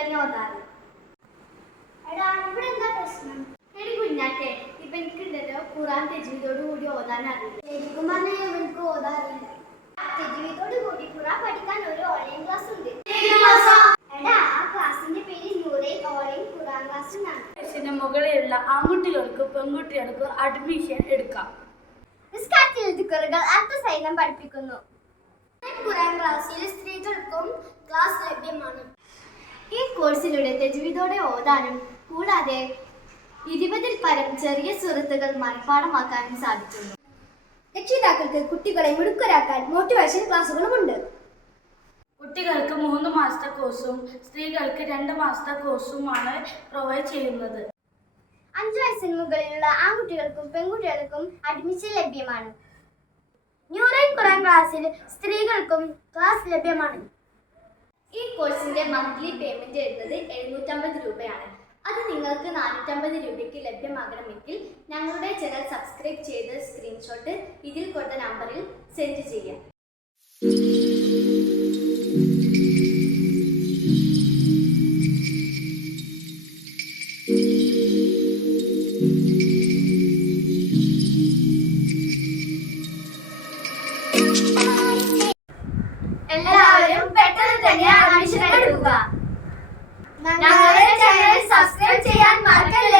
തന്നെ എടാ ഇവിടെ എന്താ പ്രശ്നം? എടി കുഞ്ഞാറ്റെ ഇപ്പൊ എനിക്കുണ്ടല്ലോ ഖുറാൻ തെജീവിതോട് കൂടി ഓതാൻ അറിയില്ല. ശരിക്കും പറഞ്ഞാൽ ഇവർക്ക് ഓതാറില്ല തെജീവിതോട് കൂടി ഖുറാൻ പഠിക്കാൻ ഒരു ഓൺലൈൻ ക്ലാസ് ഉണ്ട്. എടാ ആ ക്ലാസിന്റെ പേര് നൂറൈ ഓൺലൈൻ ഖുറാൻ ക്ലാസ് എന്നാണ്. വയസ്സിന് മുകളിലുള്ള ആൺകുട്ടികൾക്ക് പെൺകുട്ടികൾക്ക് അഡ്മിഷൻ എടുക്കാം. പഠിപ്പിക്കുന്നു. ഖുറാൻ ക്ലാസ്സിൽ സ്ത്രീകൾക്കും ക്ലാസ് ലഭ്യമാണ്. കോഴ്സിലൂടെ തെജുവിതോടെ ഓതാനും കൂടാതെ ഇരുപതിൽ പരം ചെറിയ സുഹൃത്തുക്കൾ മനഃപ്പാടമാക്കാനും സാധിക്കുന്നു. രക്ഷിതാക്കൾക്ക് കുട്ടികളെ മിടുക്കരാക്കാൻ മോട്ടിവേഷൻ ക്ലാസ്സുകളുമുണ്ട് കുട്ടികൾക്ക് മൂന്ന് മാസത്തെ കോഴ്സും സ്ത്രീകൾക്ക് രണ്ട് മാസത്തെ കോഴ്സുമാണ് പ്രൊവൈഡ് ചെയ്യുന്നത്. അഞ്ചു വയസ്സിന് മുകളിലുള്ള ആൺകുട്ടികൾക്കും പെൺകുട്ടികൾക്കും അഡ്മിഷൻ ലഭ്യമാണ്. ന്യൂറൈൻ ഖുറാൻ ക്ലാസ്സിൽ സ്ത്രീകൾക്കും ക്ലാസ് ലഭ്യമാണ്. ഈ കോഴ്സിന്റെ മന്ത്ലി പേയ്മെന്റ് വരുന്നത് എഴുന്നൂറ്റമ്പത് രൂപയാണ്. അത് നിങ്ങൾക്ക് നാനൂറ്റമ്പത് രൂപയ്ക്ക് ലഭ്യമാകണമെങ്കിൽ ഞങ്ങളുടെ ചാനൽ സബ്സ്ക്രൈബ് ചെയ്ത് സ്ക്രീൻഷോട്ട് ഇതിൽ കൊടുത്ത നമ്പറിൽ സെൻഡ് ചെയ്യാം എല്ലാവരും മക്കളും തന്നെ അഡ്മിഷൻ ഞങ്ങളുടെ ചാനൽ സബ്സ്ക്രൈബ് ചെയ്യാൻ മറക്കല്ലേ?